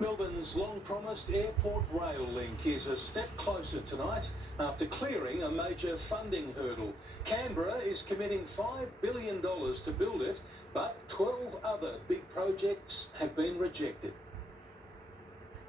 Melbourne's long-promised airport rail link is a step closer tonight after clearing a major funding hurdle. Canberra is committing $5 billion to build it, but 12 other big projects have been rejected.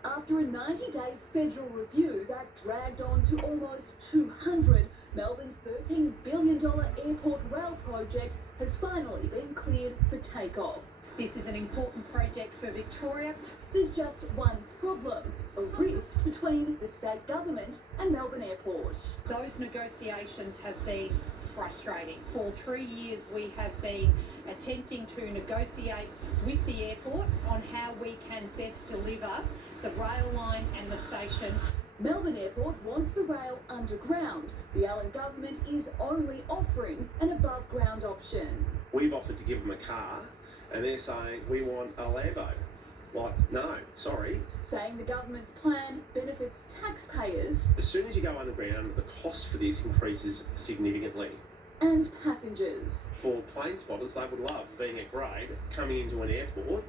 After a 90-day federal review that dragged on to almost 200, Melbourne's $13 billion airport rail project has finally been cleared for takeoff. This is an important project for Victoria. There's just one problem, a rift between the state government and Melbourne Airport. Those negotiations have been frustrating. For 3 years we have been attempting to negotiate with the airport on how we can best deliver the rail line and the station. Melbourne Airport wants the rail underground. The Allen government is only offering an above-ground option. We've offered to give them a car, and they're saying, we want a Lambo. Like, no, sorry. Saying the government's plan benefits taxpayers. As soon as you go underground, the cost for this increases significantly. And passengers. For plane spotters, they would love being at grade, coming into an airport,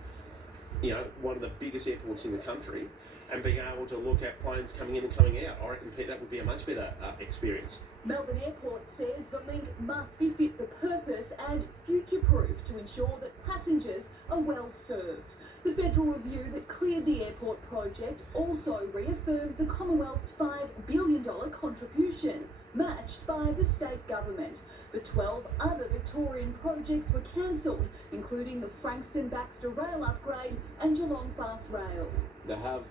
you know, one of the biggest airports in the country, and being able to look at planes coming in and coming out. I reckon that would be a much better experience. Melbourne Airport says the link must be fit for purpose and future-proof to ensure that passengers are well served. The federal review that cleared the airport project also reaffirmed the Commonwealth's $5 billion contribution, matched by the state government. But 12 other Victorian projects were cancelled, including the Frankston-Baxter Rail upgrade and Geelong Fast Rail. To have,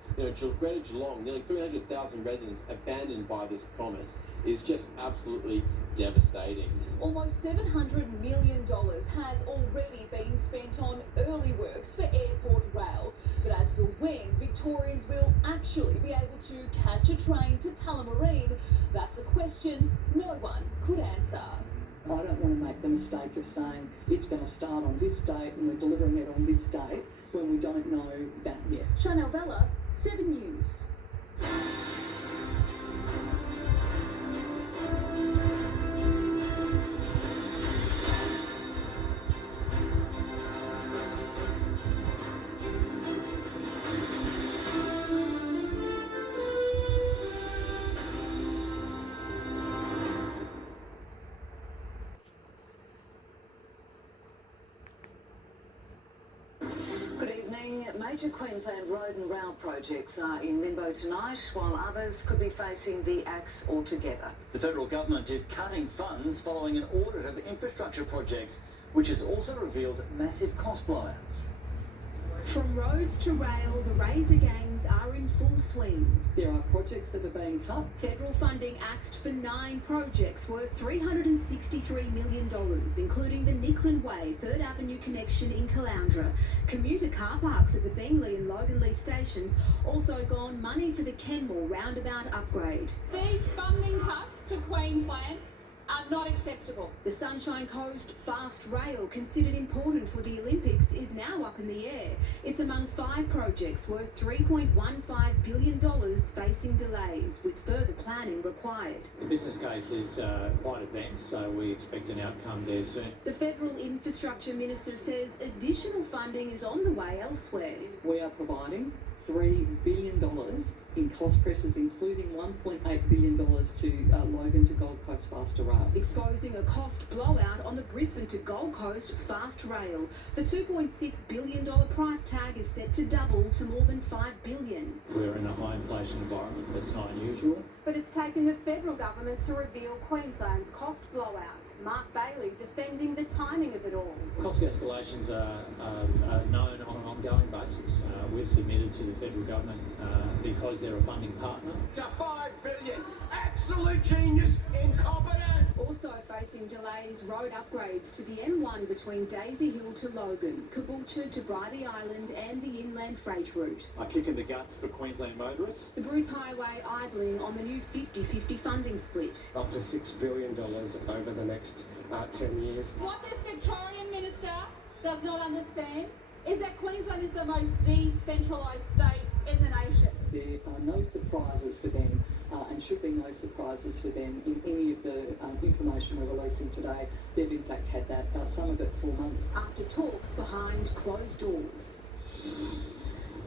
Greater Geelong, nearly 300,000 residents abandoned by this promise is just absolutely devastating. Almost $700 million has already been spent on early works for airport rail. But as for when Victorians will actually be able to catch a train to Tullamarine, that's a question no one could answer. I don't want to make the mistake of saying it's going to start on this date and we're delivering it on this date when we don't know that yet. Chanel Vella, 7 News. Major Queensland road and rail projects are in limbo tonight, while others could be facing the axe altogether. The federal government is cutting funds following an audit of infrastructure projects, which has also revealed massive cost blowouts. From roads to rail, the razor gangs are in full swing. There are projects that are being cut. Federal funding axed for 9 projects worth $363 million, including the Nickland Way 3rd Avenue connection in Caloundra, commuter car parks at the Bengley and Loganley stations, also gone money for the Kenmore roundabout upgrade. These funding cuts to Queensland are not acceptable. The Sunshine Coast Fast Rail, considered important for the Olympics, is now up in the air. It's among 5 projects worth $3.15 billion facing delays, with further planning required. The business case is quite advanced, so we expect an outcome there soon. The Federal Infrastructure Minister says additional funding is on the way elsewhere. We are providing $3 billion in cost pressures, including $1.8 billion to Logan to Gold Coast Faster Rail. Exposing a cost blowout on the Brisbane to Gold Coast Fast Rail. The $2.6 billion price tag is set to double to more than $5 billion. We're in a high inflation environment. That's not unusual. But it's taken the federal government to reveal Queensland's cost blowout. Mark Bailey defending the timing of it all. Cost escalations are known on an ongoing basis. We've submitted to the federal government because they're a funding partner. To $5 billion, absolute genius, incompetent. Also facing delays, road upgrades to the M1 between Daisy Hill to Logan, Caboolture to Bribie Island and the inland freight route. A kick in the guts for Queensland motorists. The Bruce Highway idling on the new 50-50 funding split. Up to $6 billion over the next 10 years. What this Victorian minister does not understand is that Queensland is the most decentralised state in the nation. There are no surprises for them and should be no surprises for them in any of the information we're releasing today. They've in fact had that, some of it for months. After talks behind closed doors.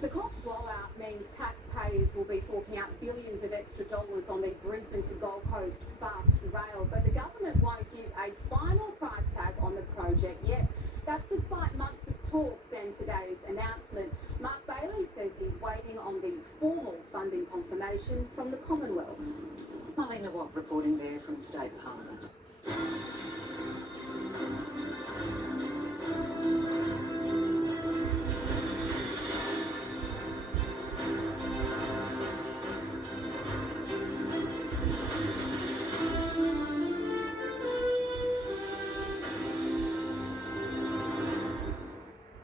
The cost blowout means taxpayers will be forking out billions of extra dollars on the Brisbane to Gold Coast fast rail, but the government won't give a final price tag on the project yet. That's despite months of talks and today's announcement. Mark Bailey says he's waiting on the formal funding confirmation from the Commonwealth. Marlena Watt reporting there from State Parliament.